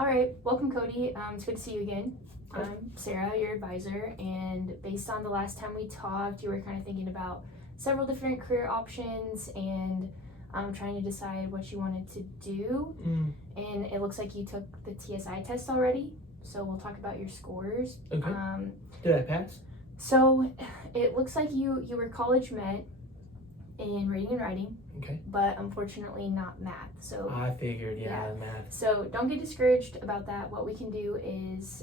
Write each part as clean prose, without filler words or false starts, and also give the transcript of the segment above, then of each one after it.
All right, welcome, Cody. It's good to see you again. I'm Sarah, your advisor, and based on the last time we talked, you were kind of thinking about several different career options and trying to decide what you wanted to do. And it looks like you took the TSI test already, so we'll talk about your scores. Okay. Did I pass? So it looks like you were college met in reading and writing. Okay. But unfortunately not math. So I figured, yeah. Math. So don't get discouraged about that. What we can do is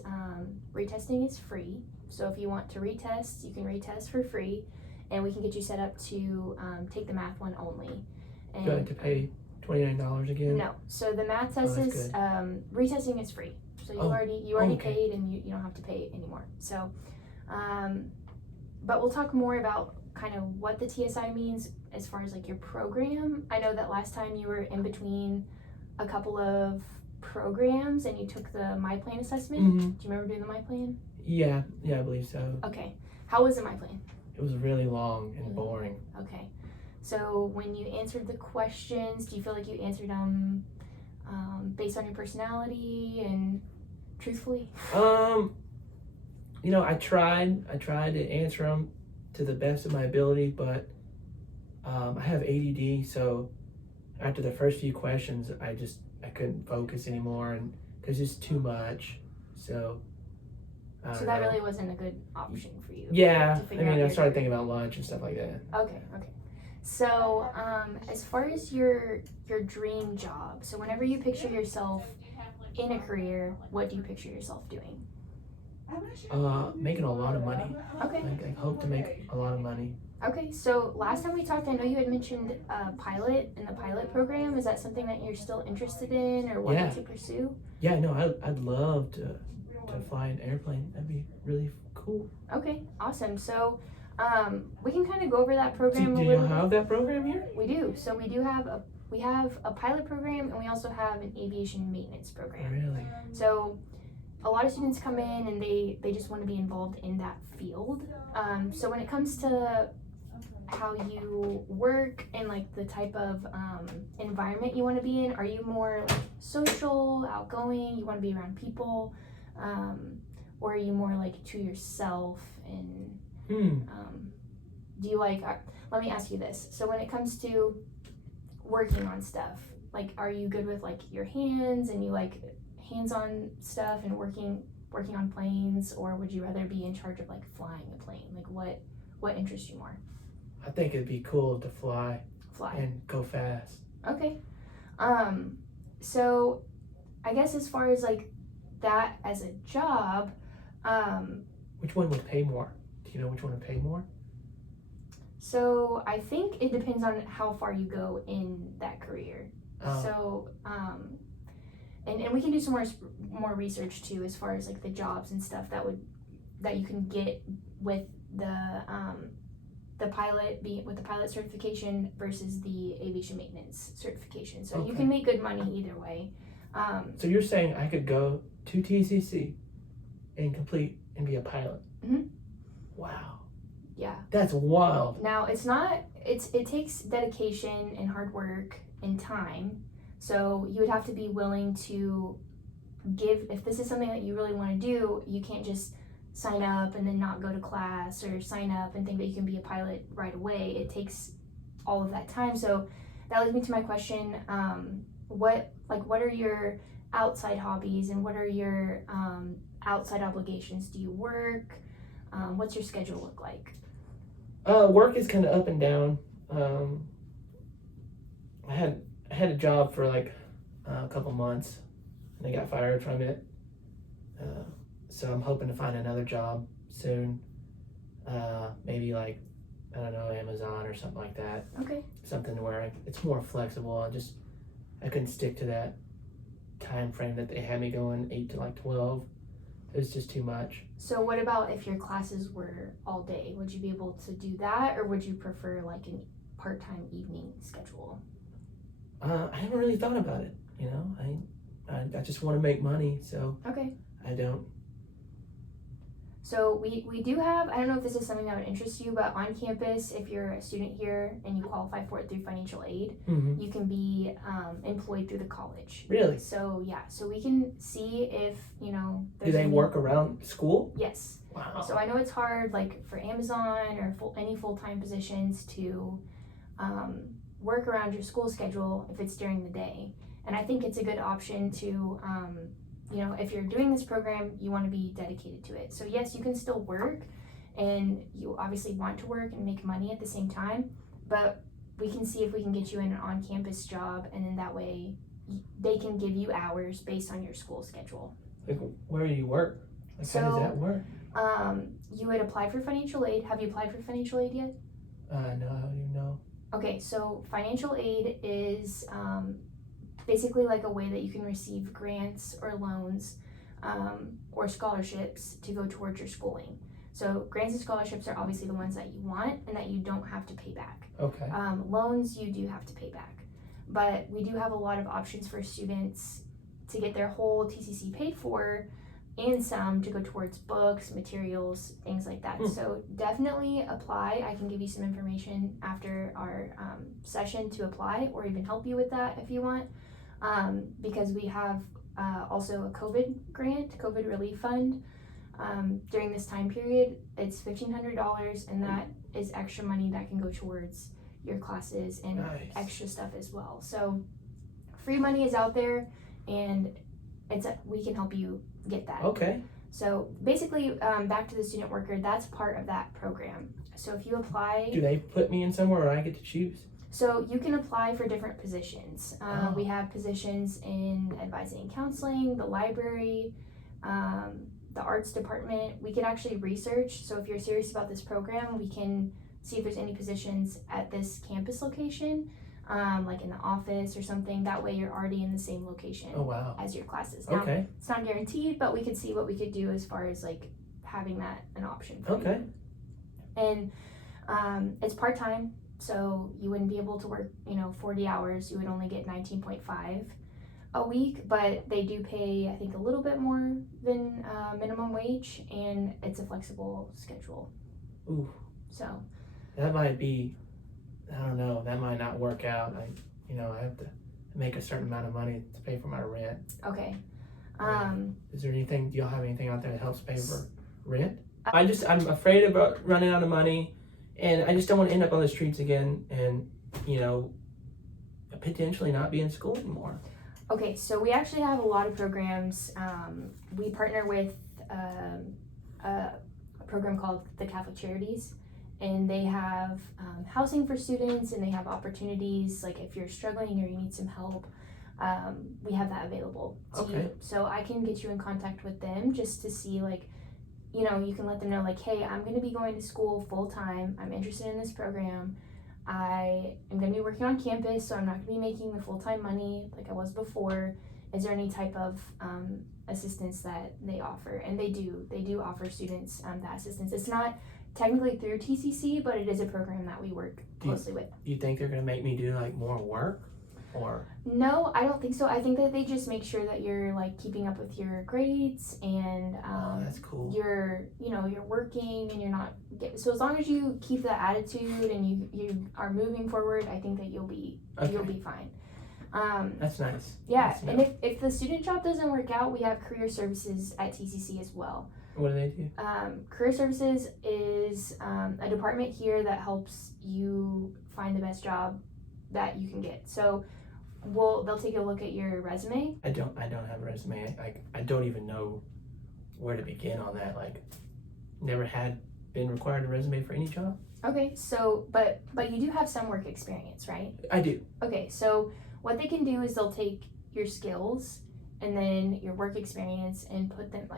retesting is free. So if you want to retest, you can retest for free, and we can get you set up to take the math one only. And, do I have to pay $29 again? No. So the math test is retesting is free. So you already paid, and you don't have to pay anymore. So, but we'll talk more about kind of what the TSI means as far as like your program. I know that last time you were in between a couple of programs and you took the My Plan assessment. Mm-hmm. Do you remember doing the My Plan? Yeah, I believe so. Okay. How was the My Plan? It was really long and boring. Okay. So when you answered the questions, do you feel like you answered them based on your personality and truthfully? I tried to answer them to the best of my ability, but I have ADD, so after the first few questions, I couldn't focus anymore, and because it's too much. So that really wasn't a good option for you. Yeah, I started thinking about lunch and stuff like that. Okay. So as far as your dream job, so whenever you picture yourself in a career, what do you picture yourself doing? Making a lot of money. Okay. I hope to make a lot of money. Okay, so last time we talked, I know you had mentioned pilot in the pilot program. Is that something that you're still interested in or wanting to pursue? Yeah, no, I'd love to fly an airplane. That'd be really cool. Okay, awesome. So we can kind of go over that program a little bit. Do you have that program here? We do. So we have a pilot program, and we also have an aviation maintenance program. Really? So a lot of students come in and they just want to be involved in that field. So when it comes to how you work and like the type of environment you want to be in, are you more like social, outgoing, you want to be around people, or are you more like to yourself? And do you like, let me ask you this, so when it comes to working on stuff, like are you good with like your hands and you like hands-on stuff and working on planes, or would you rather be in charge of like flying a plane? Like what interests you more? I think it'd be cool to fly and go fast. Okay. So I guess as far as like that as a job, which one would pay more? Do you know which one would pay more? So I think it depends on how far you go in that career. So and we can do some more research too, as far as like the jobs and stuff that you can get with the pilot certification versus the aviation maintenance certification. So you can make good money either way. So you're saying I could go to TCC and complete and be a pilot? Mm-hmm. Wow. Yeah. That's wild. Now it takes dedication and hard work and time. So you would have to be willing to if this is something that you really want to do, you can't just sign up and then not go to class, or sign up and think that you can be a pilot right away. It takes all of that time. So that leads me to my question, what are your outside hobbies and what are your outside obligations? Do you work? What's your schedule look like? Work is kind of up and down. I had a job for like a couple months and I got fired from it. So I'm hoping to find another job soon. Maybe like, I don't know, Amazon or something like that. Okay. Something where it's more flexible. I couldn't stick to that time frame that they had me going 8 to like 12. It was just too much. So what about if your classes were all day? Would you be able to do that, or would you prefer like a part-time evening schedule? I haven't really thought about it. I just want to make money, so okay. I don't. So we do have, I don't know if this is something that would interest you, but on campus, if you're a student here and you qualify for it through financial aid, Mm-hmm. you can be employed through the college. Really? So yeah, so we can see if, Do there's they any- work around school? Yes. Wow. So I know it's hard, like for Amazon or any full-time positions to work around your school schedule if it's during the day. And I think it's a good option to, if you're doing this program, you want to be dedicated to it. So yes, you can still work, and you obviously want to work and make money at the same time, but we can see if we can get you in an on-campus job, and then that way they can give you hours based on your school schedule. Like, where do you work? Like, how does that work? You would apply for financial aid. Have you applied for financial aid yet? No, how do you know? Okay, so financial aid is basically like a way that you can receive grants or loans or scholarships to go towards your schooling. So grants and scholarships are obviously the ones that you want and that you don't have to pay back. Okay. Loans you do have to pay back. But we do have a lot of options for students to get their whole TCC paid for, and some to go towards books, materials, things like that. So definitely apply. I can give you some information after our session to apply, or even help you with that if you want, because we have also a COVID grant, COVID relief fund. During this time period, it's $1,500, and that is extra money that can go towards your classes and extra stuff as well. So free money is out there, and we can help you get that. Okay. So basically, back to the student worker, that's part of that program. So if you apply, do they put me in somewhere, or I get to choose? So you can apply for different positions. We have positions in advising and counseling, the library, the arts department. We can actually research. So if you're serious about this program, we can see if there's any positions at this campus location, like in the office or something. That way you're already in the same location as your classes. Now, Okay. It's not guaranteed, but we could see what we could do as far as like having that an option for Okay. you. And it's part-time, so you wouldn't be able to work 40 hours. You would only get 19.5 a week, but they do pay, I think, a little bit more than minimum wage, and it's a flexible schedule. Ooh. So that might be, I don't know, that might not work out. I have to make a certain amount of money to pay for my rent. Okay. Is there anything, do y'all have anything out there that helps pay for rent? I'm afraid about running out of money, and I just don't want to end up on the streets again and, potentially not be in school anymore. Okay, so we actually have a lot of programs. We partner with a program called the Catholic Charities, and they have housing for students, and they have opportunities, like if you're struggling or you need some help, we have that available to you. So I can get you in contact with them just to see, like, you can let them know, like, hey, I'm going to be going to school full time. I'm interested in this program. I am going to be working on campus, so I'm not going to be making the full-time money like I was before. Is there any type of assistance that they offer? And they do offer students that assistance. It's not technically through TCC, but it is a program that we work closely with. Do you think they're going to make me do like more work? Or no, I don't think so. I think that they just make sure that you're like keeping up with your grades, and that's cool. You're working, and you're not so as long as you keep that attitude and you are moving forward, I think that you'll be fine. That's nice. Yeah, that's and if the student job doesn't work out, we have career services at TCC as well. What do they do? Career services is a department here that helps you find the best job that you can get. So they'll take a look at your resume. I don't have a resume. I don't even know where to begin on that. Like, never had been required a resume for any job. Okay, so but you do have some work experience, right? I do. Okay, so what they can do is they'll take your skills and then your work experience and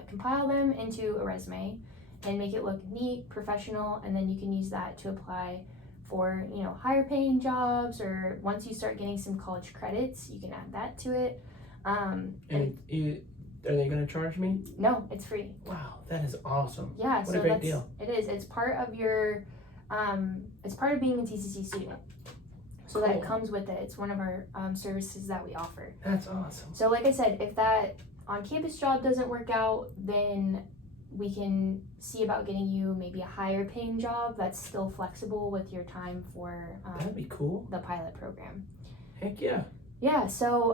compile them into a resume and make it look neat, professional, and then you can use that to apply for higher paying jobs, or once you start getting some college credits, you can add that to it. And are they going to charge me? No, it's free. Wow, that is awesome. Yeah, what a great deal. It is. It's part of your, it's part of being a TCC student. So that it comes with it. It's one of our services that we offer. That's awesome. So like I said, if that on-campus job doesn't work out, then we can see about getting you maybe a higher paying job that's still flexible with your time for That'd be cool. the pilot program. Heck yeah. Yeah, so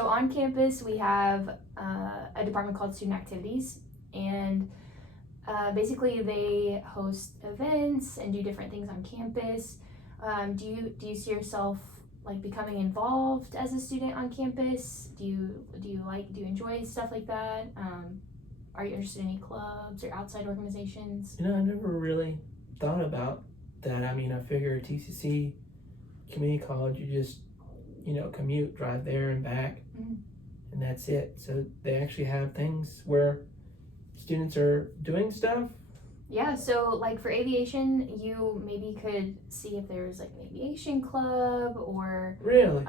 on campus we have a department called Student Activities, and basically they host events and do different things on campus. Do you see yourself like becoming involved as a student on campus? Do you enjoy stuff like that? Are you interested in any clubs or outside organizations? I never really thought about that. I mean, I figure TCC, community college, you just, commute, drive there and back, and that's it. So they actually have things where students are doing stuff. Yeah, so like for aviation, you maybe could see if there's like an aviation club or Really?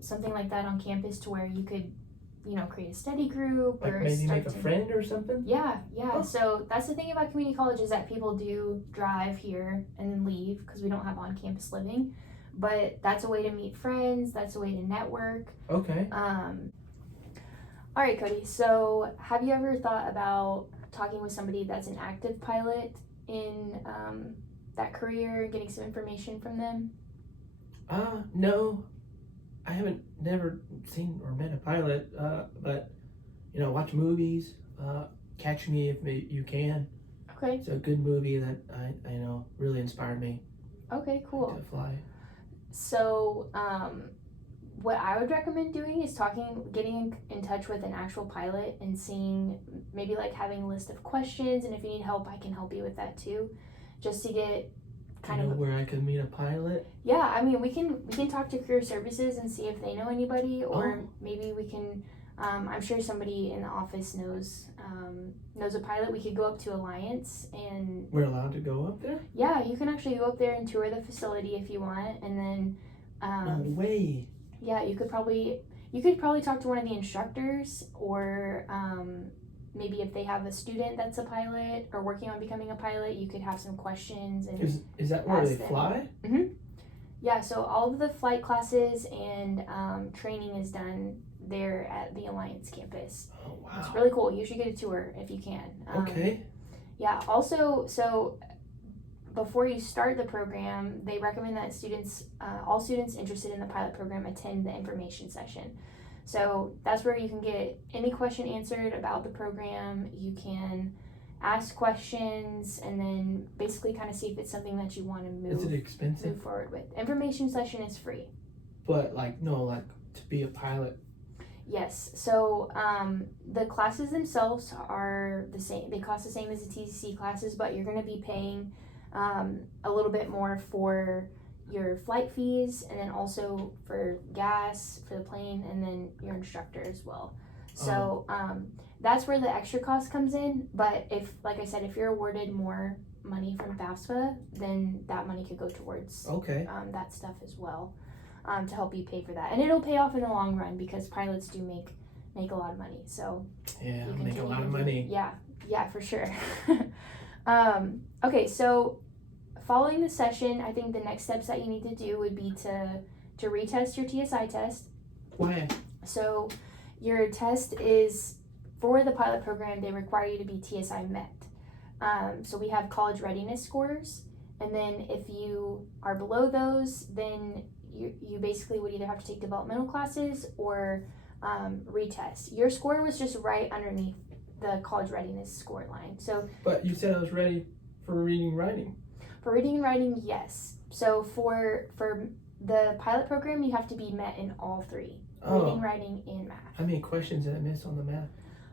Something like that on campus to where you could, create a study group Like or maybe make a friend or something? Yeah. Oh. So that's the thing about community college is that people do drive here and then leave because we don't have on-campus living. But that's a way to meet friends. That's a way to network. Okay. All right, Cody. So have you ever thought about talking with somebody that's an active pilot in that career, getting some information from them? No. I haven't never seen or met a pilot, but, watch movies, Catch Me If You Can. Okay. It's a good movie that I really inspired me. Okay, cool. To fly. So, what I would recommend doing is getting in touch with an actual pilot and seeing, maybe like having a list of questions, and if you need help, I can help you with that too, just to get kind of where I could meet a pilot. Yeah, I mean we can talk to career services and see if they know anybody, or maybe we can. I'm sure somebody in the office knows a pilot. We could go up to Alliance and we're allowed to go up there. Yeah, you can actually go up there and tour the facility if you want, and then. No way. Yeah, you could probably talk to one of the instructors, or maybe if they have a student that's a pilot or working on becoming a pilot, you could have some questions. And is that where they fly? Mm-hmm. Yeah, so all of the flight classes and training is done there at the Alliance campus. Oh, wow. It's really cool. You should get a tour if you can. Okay. Yeah, also, so before you start the program, they recommend that all students interested in the pilot program attend the information session. So that's where you can get any question answered about the program. You can ask questions and then basically kind of see if it's something that you want to move. Is it expensive? Move forward with. Information session is free. But to be a pilot. Yes. So the classes themselves are the same. They cost the same as the TCC classes, but you're going to be paying a little bit more for your flight fees, and then also for gas for the plane, and then your instructor as well. So that's where the extra cost comes in. But if, like I said, if you're awarded more money from FAFSA, then that money could go towards that stuff as well, to help you pay for that, and it'll pay off in the long run because pilots do make a lot of money. So yeah, make a lot of money. Yeah, for sure. Okay, so following the session, I think the next steps that you need to do would be to retest your TSI test. Why? So your test is, for the pilot program, they require you to be TSI met. So we have college readiness scores, and then if you are below those, then you basically would either have to take developmental classes or retest. Your score was just right underneath the college readiness score line. So, but you said I was ready for reading and writing. For reading and writing, yes. So for the pilot program, you have to be met in all three: reading, writing, and math. How many questions did I miss on the math?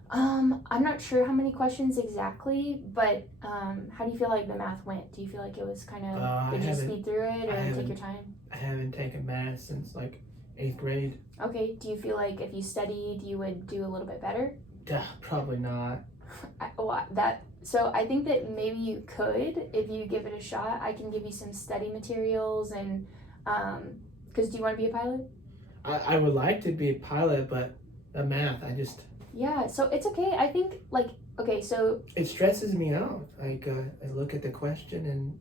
I'm not sure how many questions exactly, but how do you feel like the math went? Do you feel like it was kind of, did you speed through it or take your time? I haven't taken math since 8th grade. Okay, do you feel like if you studied, you would do a little bit better? Probably not. So I think that maybe you could if you give it a shot. I can give you some study materials, and because do you want to be a pilot? I would like to be a pilot, but the math, Yeah, so it's okay. I think so it stresses me out. I look at the question and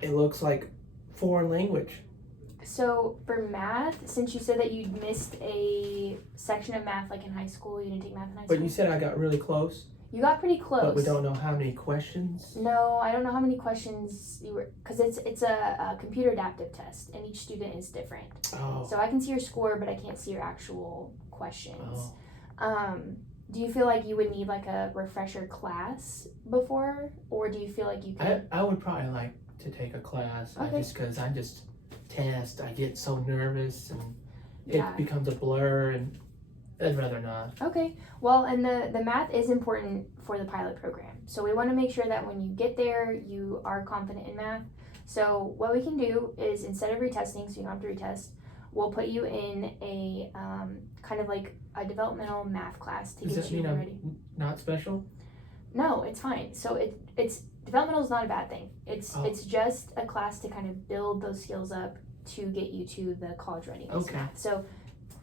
it looks like foreign language. So for math, since you said that you missed a section of math in high school, you didn't take math in high school? But you said I got really close. You got pretty close. But we don't know how many questions. No, I don't know how many questions you were, because it's a computer adaptive test, and each student is different. Oh. So I can see your score, but I can't see your actual questions. Oh. Do you feel like you would need like a refresher class before, or do you feel like you could? I would probably like to take a class. Okay. Because I get so nervous and Yeah. it becomes a blur, and I'd rather not. Okay. Well, and the math is important for the pilot program. So we want to make sure that when you get there, you are confident in math. So what we can do is, instead of retesting, so you don't have to retest, we'll put you in a kind of like a developmental math class to Does get that you mean ready. I'm not special? No, it's fine. So it's developmental is not a bad thing. It's just a class to kind of build those skills up to get you to the college readiness math. So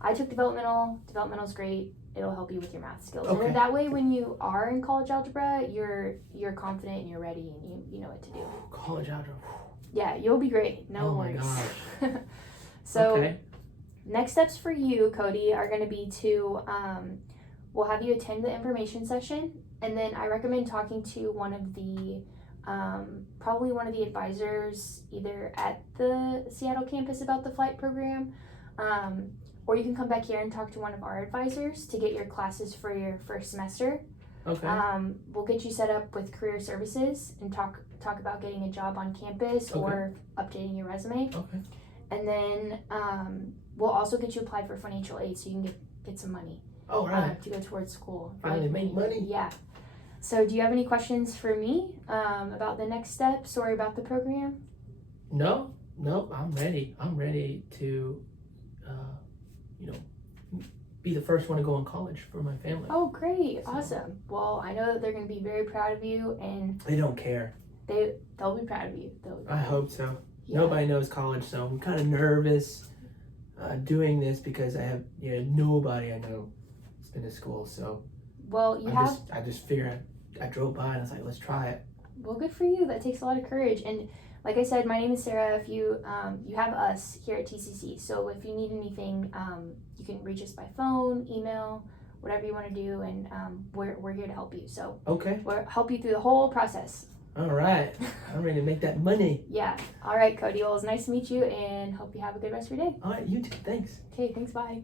I took developmental. Developmental's great. It'll help you with your math skills. Okay. And then that way, when you are in college algebra, you're confident and you're ready and you know what to do. College algebra. Yeah, you'll be great. No worries. My gosh. So okay. Next steps for you, Cody, are going to be to we'll have you attend the information session, and then I recommend talking to one of the probably one of the advisors either at the Seattle campus about the flight program, or you can come back here and talk to one of our advisors to get your classes for your first semester. Okay. We'll get you set up with career services and talk about getting a job on campus or updating your resume. Okay. And then we'll also get you applied for financial aid so you can get some money. Oh, right. To go towards school. Finally make money. Yeah. So do you have any questions for me about the next steps or about the program? No, I'm ready. I'm ready to, be the first one to go in college for my family. Oh, great. Awesome. Well, I know that they're going to be very proud of you, and they don't care. They'll be proud of you. I hope so. Yeah. Nobody knows college, so I'm kind of nervous doing this because I have nobody I know has been to school. So well, I just figured I drove by and I was like, let's try it. Well, good for you. That takes a lot of courage. And like I said, my name is Sarah. If you you have us here at TCC, so if you need anything, you can reach us by phone, email, whatever you want to do, and we're here to help you. So we'll help you through the whole process. All right, I'm ready to make that money. Yeah. All right, Cody. Well, it's nice to meet you, and hope you have a good rest of your day. All right, you too. Thanks. Okay. Thanks. Bye.